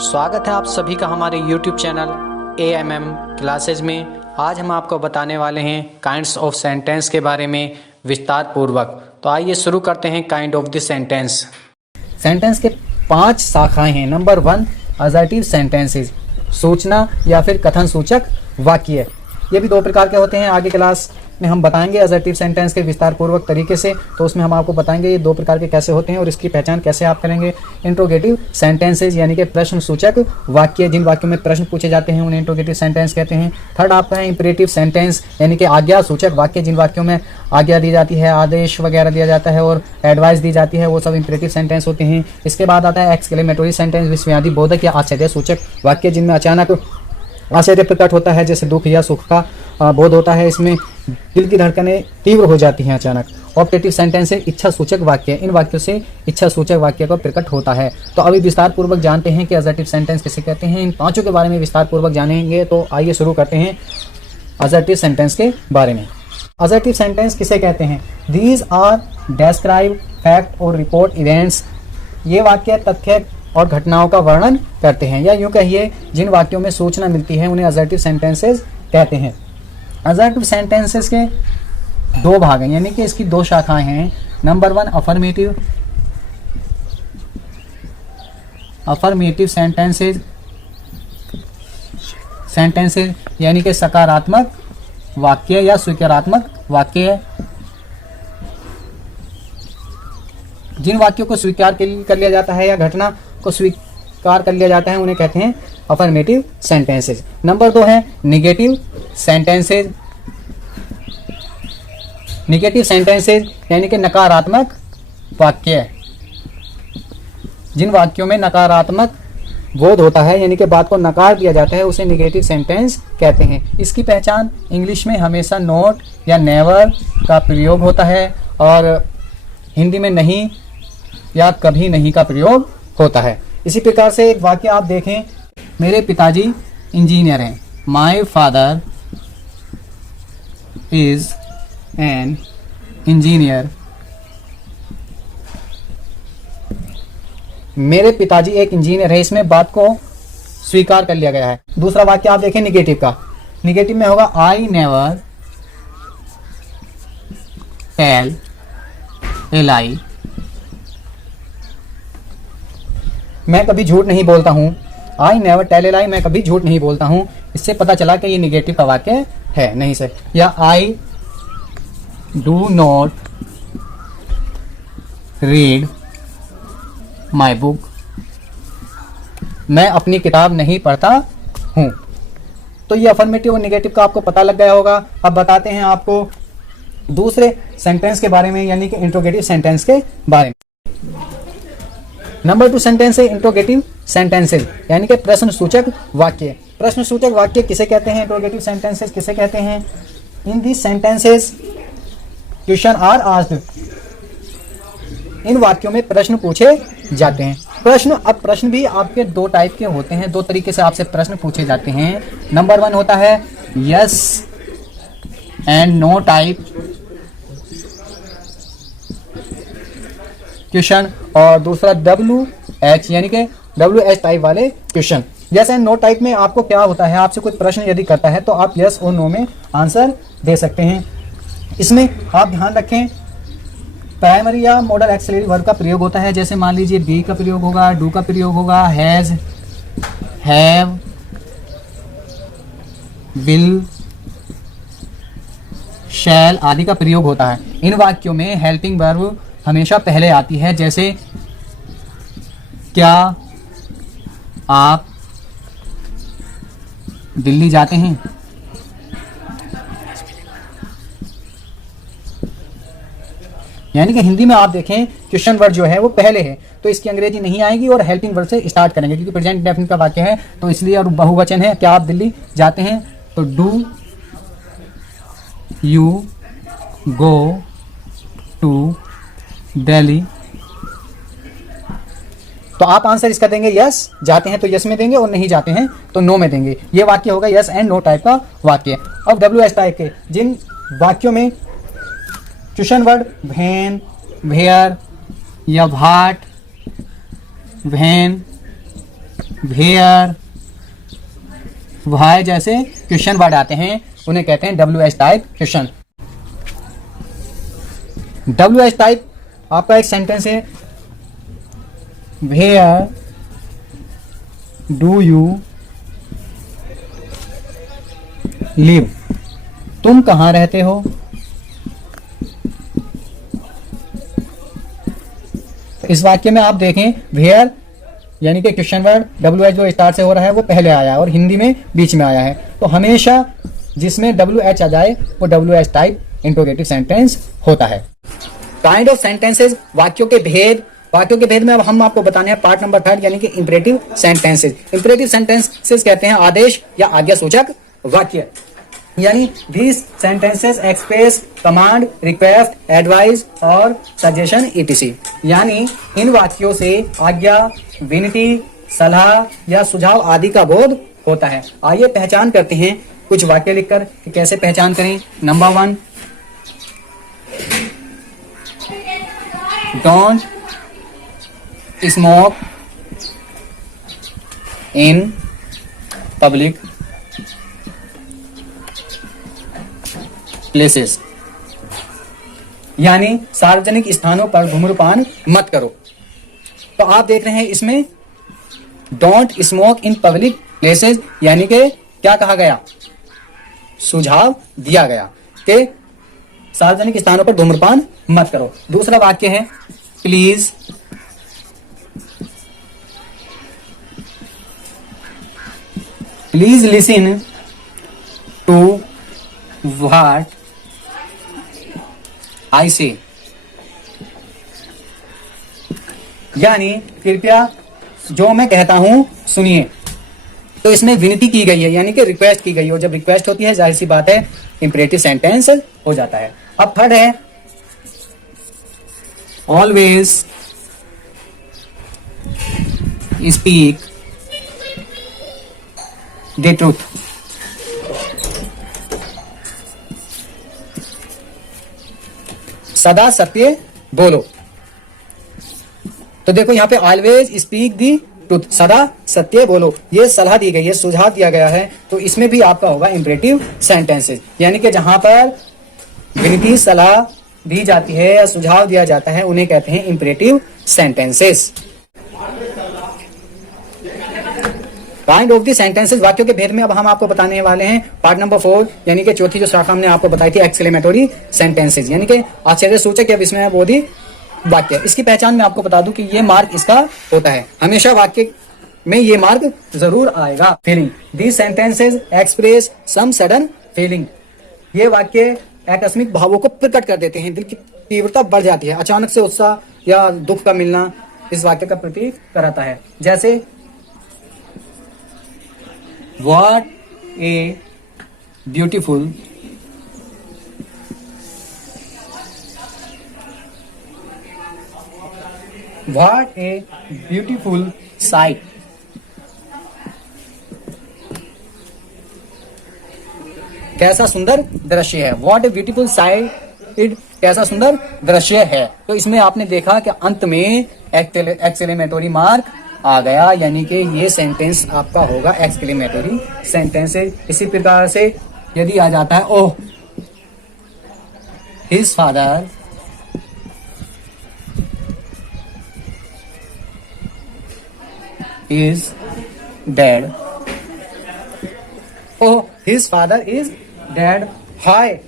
स्वागत है आप सभी का हमारे YouTube चैनल AMM क्लासेज में। आज हम आपको बताने वाले हैं काइंड्स ऑफ सेंटेंस के बारे में विस्तार पूर्वक। तो आइए शुरू करते हैं kind of the sentence. Sentence के 5 शाखाएं हैं। नंबर 1 असर्टिव सेंटेंसेस, सूचना या फिर कथन सूचक वाक्य। ये भी 2 प्रकार के होते हैं। आगे क्लास में हम बताएंगे असर्टिव सेंटेंस के विस्तार पूर्वक तरीके से, तो उसमें हम आपको बताएंगे ये 2 प्रकार के कैसे होते हैं और इसकी पहचान कैसे आप करेंगे। इंट्रोगेटिव सेंटेंसेस यानी कि प्रश्न सूचक वाक्य, जिन वाक्यों में प्रश्न पूछे जाते हैं उन्हें इंट्रोगेटिव सेंटेंस कहते हैं। थर्ड आपका है इंपरेटिव सेंटेंस यानी कि आज्ञा सूचक वाक्य, जिन वाक्यों में आज्ञा दी जाती है, आदेश वगैरह दिया जाता है और एडवाइस दी जाती है, वो सब इंपरेटिव सेंटेंस होते हैं। इसके बाद आता है एक्सक्लेमेटरी सेंटेंस, विस्मयादि बोधक या आश्चर्य सूचक वाक्य, जिनमें अचानक आश्चर्य प्रकट होता है, जैसे दुख या सुख का बोध होता है। इसमें दिल की धड़कनें तीव्र हो जाती हैं अचानक। ऑब्जेक्टिव सेंटेंस है इच्छा सूचक वाक्य, इन वाक्यों से इच्छा सूचक वाक्य का प्रकट होता है। तो अभी विस्तार पूर्वक जानते हैं कि असर्टिव सेंटेंस किसे कहते हैं। इन 5 के बारे में विस्तार पूर्वक जानेंगे। तो आइए शुरू करते हैं असर्टिव सेंटेंस के बारे में। असर्टिव सेंटेंस किसे कहते हैं? दीज आर डेस्क्राइब फैक्ट और रिपोर्ट इवेंट्स। ये वाक्य तथ्य और घटनाओं का वर्णन करते हैं, या यूं कहिए जिन वाक्यों में सूचना मिलती है उन्हें असर्टिव सेंटेंसेस कहते हैं। असर्टिव सेंटेंसेस के 2 भाग हैं, यानी कि इसकी 2 शाखाएं हैं। नंबर 1 अफर्मेटिव सेंटेंसेस यानी कि सकारात्मक वाक्य या स्वीकारात्मक वाक्य। जिन वाक्यों को स्वीकार कर लिया जाता है या घटना को स्वीकार कर लिया जाता है उन्हें कहते हैं अफर्मेटिव सेंटेंसेस। नंबर 2 है निगेटिव सेंटेंसेस। निगेटिव सेंटेंसेस यानी कि नकारात्मक वाक्य, जिन वाक्यों में नकारात्मक बोध होता है यानी कि बात को नकार दिया जाता है उसे निगेटिव सेंटेंस कहते हैं। इसकी पहचान इंग्लिश में हमेशा नॉट या नेवर का प्रयोग होता है और हिंदी में नहीं या कभी नहीं का प्रयोग होता है। इसी प्रकार से एक वाक्य आप देखें, मेरे पिताजी इंजीनियर हैं। My father is an engineer. मेरे पिताजी एक इंजीनियर है, इसमें बात को स्वीकार कर लिया गया है। दूसरा वाक्य आप देखें निगेटिव का। निगेटिव में होगा आई नेवर टेल ए लाई। मैं कभी झूठ नहीं बोलता हूँ। आई नेवर टेल ए लाई, मैं कभी झूठ नहीं बोलता हूँ। इससे पता चला कि ये निगेटिव का वाक्य है, नहीं से। या I do not read my book, मैं अपनी किताब नहीं पढ़ता हूँ। तो ये अफर्मेटिव और निगेटिव का आपको पता लग गया होगा। अब बताते हैं आपको दूसरे सेंटेंस के बारे में, यानी कि इंट्रोगेटिव सेंटेंस के बारे में। नंबर 2 सेंटेंस है इंट्रोगेटिव सेंटेंसेस यानी कि प्रश्न सूचक वाक्य। प्रश्न सूचक वाक्य किसे कहते हैं? इंट्रोगेटिव सेंटेंसेस किसे कहते हैं? In this sentences question are asked. इन वाक्यों में प्रश्न पूछे जाते हैं। अब प्रश्न भी आपके 2 टाइप के होते हैं, 2 तरीके से आपसे प्रश्न पूछे जाते हैं। नंबर 1 होता है yes and no type question, और दूसरा WH यानी कि WH टाइप वाले question. Yes and no type में आपको क्या होता है, आपसे कोई प्रश्न यदि करता है तो आप यस और नो में आंसर दे सकते हैं। इसमें आप ध्यान रखें प्राइमरी या मॉडल एक्सिलरी वर्ब का प्रयोग होता है। जैसे मान लीजिए बी का प्रयोग होगा, डू का प्रयोग होगा, हैज, हैव, विल, शैल आदि का प्रयोग होता है। इन वाक्यों में हेल्पिंग वर्ब हमेशा पहले आती है। जैसे क्या आप दिल्ली जाते हैं? यानी कि हिंदी में आप देखें क्वेश्चन वर्ड जो है वो पहले है, तो इसकी अंग्रेजी नहीं आएगी और हेल्पिंग वर्ब से स्टार्ट करेंगे, क्योंकि प्रेजेंट इंडेफिनिट का वाक्य है तो इसलिए, और बहुवचन है। क्या आप दिल्ली जाते हैं? तो do you go to Delhi. तो आप आंसर इसका देंगे यस, जाते हैं तो यस में देंगे और नहीं जाते हैं तो नो में देंगे। ये वाक्य होगा यस एंड नो टाइप का वाक्य। अब WH टाइप के जिन वाक्यों में क्वेश्चन वर्ड व्हेन, वेयर या व्हाट, व्हेन वेयर, वाई जैसे क्वेश्चन वर्ड आते हैं उन्हें कहते हैं WH type question. WH type आपका एक सेंटेंस है, वेयर डू यू लिव, तुम कहाँ रहते हो। इस वाक्य में आप देखें वेयर यानी कि क्वेश्चन वर्ड WH जो स्टार्ट से हो रहा है वो पहले आया है और हिंदी में बीच में आया है। तो हमेशा जिसमें WH आ जाए वो WH टाइप इंट्रोगेटिव सेंटेंस होता है। काइंड ऑफ सेंटेंसेस, वाक्यों के भेद। वाक्यों के भेद में अब हम आपको बताने हैं पार्ट नंबर 3 यानी कि इंपरेटिव सेंटेंसेस। इंपरेटिव सेंटेंसेस कहते हैं आदेश या आज्ञा सूचक वाक्य, यानी these sentences express command, request, advice और suggestion etc. यानी इन वाक्यों से आज्ञा, विनती, सलाह या सुझाव आदि का बोध होता है। आइए पहचान करते हैं कुछ वाक्य लिखकर कि कैसे पहचान करें। Number 1, don't smoke in public places, यानी सार्वजनिक स्थानों पर धूम्रपान मत करो। तो आप देख रहे हैं इसमें don't smoke in public places यानी कि क्या कहा गया, सुझाव दिया गया कि सार्वजनिक स्थानों पर धूम्रपान मत करो। दूसरा वाक्य है please listen to what I say, यानी कृपया जो मैं कहता हूं सुनिए। तो इसमें विनती की गई है यानी कि रिक्वेस्ट की गई है, और जब रिक्वेस्ट होती है जाहिर सी बात है इंपरेटिव सेंटेंस हो जाता है। अब थर्ड है ऑलवेज स्पीक द ट्रूथ, सदा सत्य बोलो। तो देखो यहाँ पे ऑलवेज स्पीक दी ट्रूथ, सदा सत्य बोलो, ये सलाह दी गई है, सुझाव दिया गया है। तो इसमें भी आपका होगा इंपरेटिव सेंटेंसेस, यानी कि जहां पर विनती, सलाह दी जाती है या सुझाव दिया जाता है उन्हें कहते हैं imperative sentences. Kind of the sentences, वाक्यों के भेद में अब हम आपको बताने वाले हैं पार्ट नंबर 4 यानी कि चौथी जो शाखा हमने आपको बताई थी एक्सक्लेमेटरी सेंटेंसेस, यानी कि आश्चर्य सूचक या विस्मय बोधी वाक्य। इसकी पहचान मैं आपको बता दूं कि ये मार्क इसका होता है, हमेशा वाक्य में ये मार्क जरूर आएगा। Feeling, these sentences express some sudden feeling, ये वाक्य आकस्मिक भावों को प्रकट कर देते हैं, दिल की तीव्रता बढ़ जाती है, अचानक से उत्साह या दुख का मिलना इस वाक्य का प्रतीक कराता है। जैसे What a beautiful sight, कैसा सुंदर दृश्य है। What a beautiful sight, कैसा सुंदर दृश्य है। तो इसमें आपने देखा कि अंत में एक्सक्लेमेटरी मार्क आ गया, यानी कि ये सेंटेंस आपका होगा एक्सक्लेमेटरी सेंटेंस। इसी प्रकार से यदि आ जाता है oh his father is dead, oh his father is dead, हाय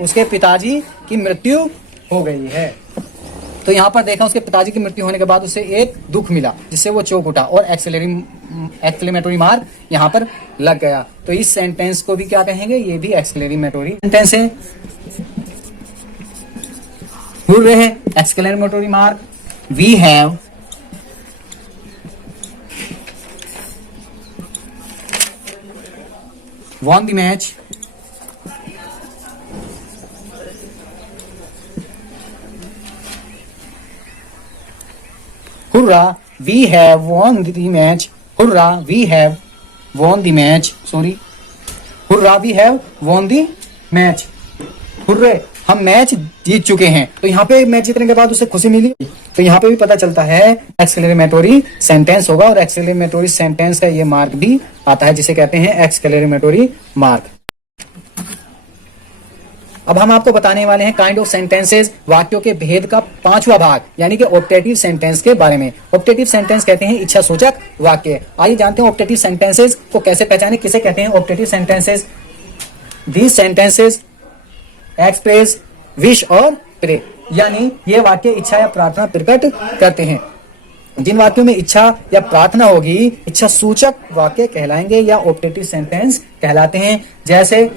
उसके पिताजी की मृत्यु हो गई है। तो यहाँ पर देखा उसके पिताजी की मृत्यु होने के बाद उसे एक दुख मिला जिससे वो चौंक उठा और एक्सक्लेमेटरी मार्क यहाँ पर लग गया। तो इस सेंटेंस को भी क्या कहेंगे, ये भी एक्सक्लेमेटरी सेंटेंस है। हुर्रे है exclamatory mark, we have won the match, hurrah we have won the match, hurrah we have won the match, sorry hurrah we have won the match, hurray हम match जीत चुके हैं। तो यहाँ पे match जीतने के बाद उसे खुशी मिली, तो यहाँ पे भी पता चलता है एक्सक्लेमेटरी सेंटेंस होगा, और एक्सक्लेमेटरी सेंटेंस का ये मार्क भी आता है जिसे कहते हैं एक्सक्लेमेटरी मार्क। अब हम आपको बताने वाले हैं काइंड ऑफ सेंटेंसेस, वाक्यों के भेद का 5वां भाग, यानी कि ऑप्टेटिव सेंटेंस के बारे में। ऑप्टेटिव सेंटेंस कहते हैं इच्छा सूचक वाक्य। आइए जानते हैं ऑप्टेटिव सेंटेंसेस को कैसे पहचाने, किसे कहते हैं optative sentences. These sentences express wish और प्रे, यानी ये वाक्य इच्छा या प्रार्थना प्रकट करते हैं। जिन वाक्यों में इच्छा या प्रार्थना होगी इच्छा सूचक वाक्य कहलाएंगे या ऑप्टेटिव सेंटेंस कहलाते हैं। जैसे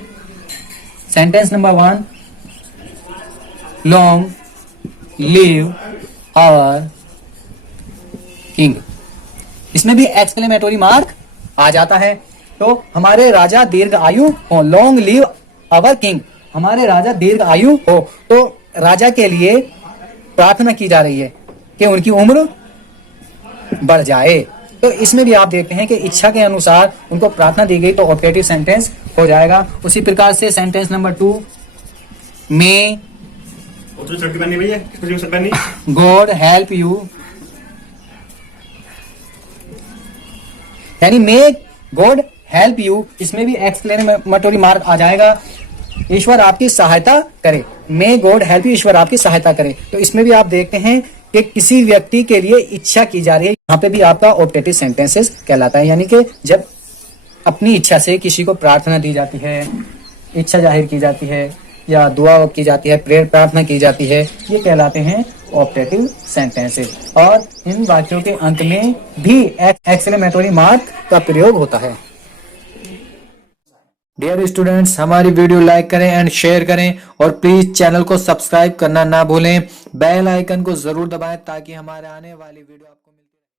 sentence number 1, long live our king, इसमें भी एक्सक्लेमेटरी मार्क आ जाता है। तो हमारे राजा दीर्घ आयु हो, लॉन्ग लिव आवर किंग, हमारे राजा दीर्घ आयु हो। तो राजा के लिए प्रार्थना की जा रही है कि उनकी उम्र बढ़ जाए। तो इसमें भी आप देखते हैं कि इच्छा के अनुसार उनको प्रार्थना दी गई तो ऑप्टेटिव सेंटेंस हो जाएगा। उसी प्रकार से sentence number 2, may God help you, यानी मे गॉड हेल्प यू, इसमें भी एक्सक्लेमेटरी मार्क आ जाएगा, ईश्वर आपकी सहायता करे। मे गॉड हेल्प यू, ईश्वर आपकी सहायता करे। तो इसमें भी आप देखते हैं कि किसी व्यक्ति के लिए इच्छा की जा रही है, यहाँ पे भी आपका ऑप्टेटिव सेंटेंसेस कहलाता है, यानी कि जब अपनी इच्छा से किसी को प्रार्थना दी जाती है, इच्छा जाहिर की जाती है या दुआ की जाती है, प्रेयर प्रार्थना की जाती है, ये कहलाते हैं ऑप्टेटिव सेंटेंसेस। और इन वाक्यों के अंत में भी एक्सक्लेमेटरी मार्क का प्रयोग होता है। डियर स्टूडेंट्स, हमारी वीडियो लाइक करें एंड शेयर करें और प्लीज चैनल को सब्सक्राइब करना ना भूलें। बेल आइकन को जरूर दबाएं ताकि हमारे आने वाली वीडियो आपको